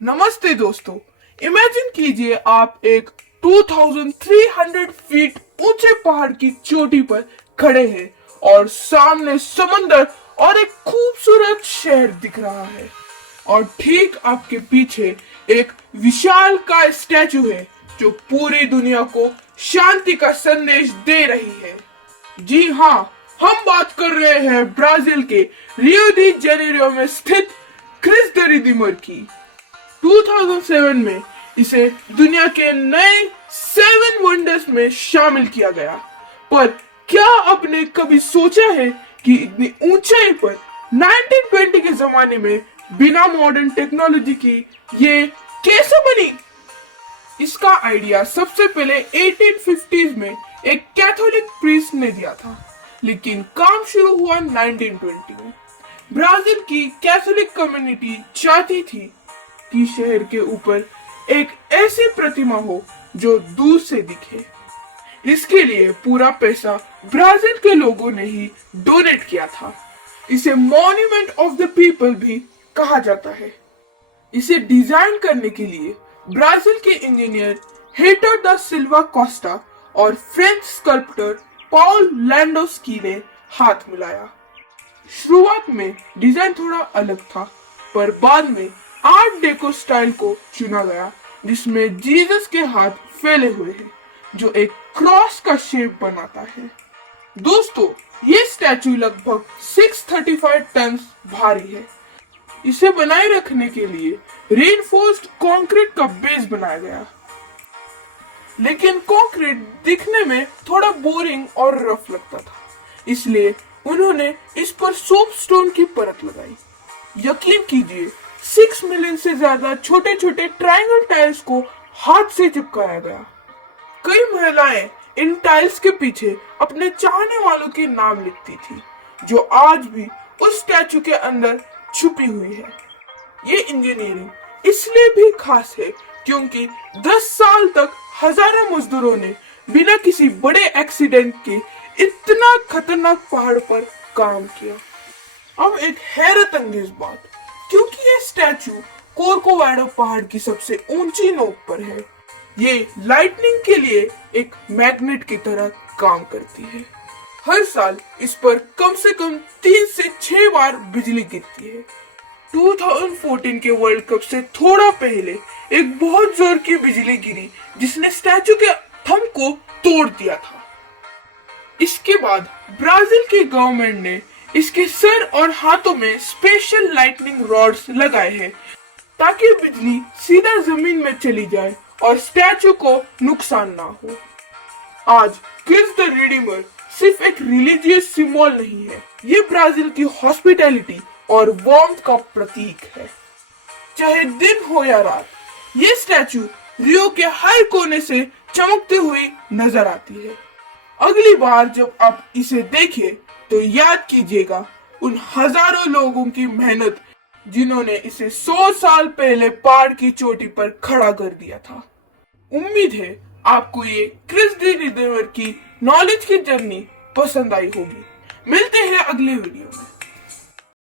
नमस्ते दोस्तों। इमेजिन कीजिए आप एक 2300 फीट ऊंचे पहाड़ की चोटी पर खड़े हैं और सामने समंदर और एक खूबसूरत शहर दिख रहा है और ठीक आपके पीछे एक विशाल का स्टैचू है जो पूरी दुनिया को शांति का संदेश दे रही है। जी हाँ, हम बात कर रहे हैं ब्राजील के रियो डी जेनेरियो में स्थित क्रिस्टो रिडीमर की। 2007 में इसे दुनिया के नए 7 वंडर्स में शामिल किया गया। पर क्या आपने कभी सोचा है कि इतनी ऊंचाई पर 1920 के जमाने में बिना मॉडर्न टेक्नोलॉजी की ये कैसे बनी? इसका आइडिया सबसे पहले 1850s में एक कैथोलिक प्रीस्ट ने दिया था, लेकिन काम शुरू हुआ 1920 में। ब्राजील की कैथोलिक कम्युनिटी चाहती थी कि शहर के ऊपर एक ऐसी प्रतिमा हो जो दूर से दिखे। इसके लिए पूरा पैसा ब्राजील के लोगों ने ही डोनेट किया था। इसे मॉन्यूमेंट ऑफ द पीपल भी कहा जाता है। इसे डिजाइन करने के लिए ब्राजील के इंजीनियर हेक्टर दा सिल्वा कोस्टा और फ्रेंच स्कल्पटर पॉल लैंडोस्की ने हाथ मिलाया। शुरुआत में डिजाइन थोड़ा अलग था, पर बाद में आर्ट डेको स्टाइल को चुना गया, जिसमें जीसस के हाथ फैले हुए हैं जो एक क्रॉस का शेप बनाता है। दोस्तों, ये स्टैचू लगभग 635 टन भारी है। इसे बनाए रखने के लिए रेनफोर्स्ड कंक्रीट का बेस बनाया गया, लेकिन कंक्रीट दिखने में थोड़ा बोरिंग और रफ लगता था, इसलिए उन्होंने इस पर सोप स्टोन की परत लगाई। यकीन कीजिए, 6 मिलियन से ज्यादा छोटे छोटे ट्रायंगल टाइल्स को हाथ से चिपकाया गया। कई महिलाएं इन टाइल्स के पीछे अपने चाहने वालों के नाम लिखती थी, जो आज भी उस स्टैचू के अंदर छुपी हुई है। ये इंजीनियरिंग इसलिए भी खास है क्योंकि 10 साल तक हजारों मजदूरों ने बिना किसी बड़े एक्सीडेंट के इतना खतरनाक पहाड़ पर काम किया। अब एक हैरत अंगेज बात, क्योंकि ये स्टैचू कोर्कोवाडो पहाड़ की सबसे ऊंची नोक पर है, ये लाइटनिंग के लिए एक मैग्नेट की तरह काम करती है। हर साल इस पर कम से कम 3 से 6 बार बिजली गिरती है। 2014 के वर्ल्ड कप से थोड़ा पहले एक बहुत जोर की बिजली गिरी जिसने स्टैचू के थंब को तोड़ दिया था। इसके बाद ब्राजील की गवर्नमेंट ने इसके सर और हाथों में स्पेशल लाइटनिंग रॉड्स लगाए हैं ताकि बिजली सीधा जमीन में चली जाए और स्टैचू को नुकसान ना हो। आज क्रिस्टो रिडीमर सिर्फ एक रिलीजियस सिंबल नहीं है, ये ब्राजील की हॉस्पिटैलिटी और वार्मथ का प्रतीक है। चाहे दिन हो या रात, ये स्टैचू रियो के हर कोने से चमकते हुए नजर आती है। अगली बार जब आप इसे देखें तो याद कीजिएगा उन हजारों लोगों की मेहनत जिन्होंने इसे 100 साल पहले पहाड़ की चोटी पर खड़ा कर दिया था। उम्मीद है आपको ये क्रिस्टो रिडीमर की नॉलेज की जर्नी पसंद आई होगी। मिलते हैं अगले वीडियो में।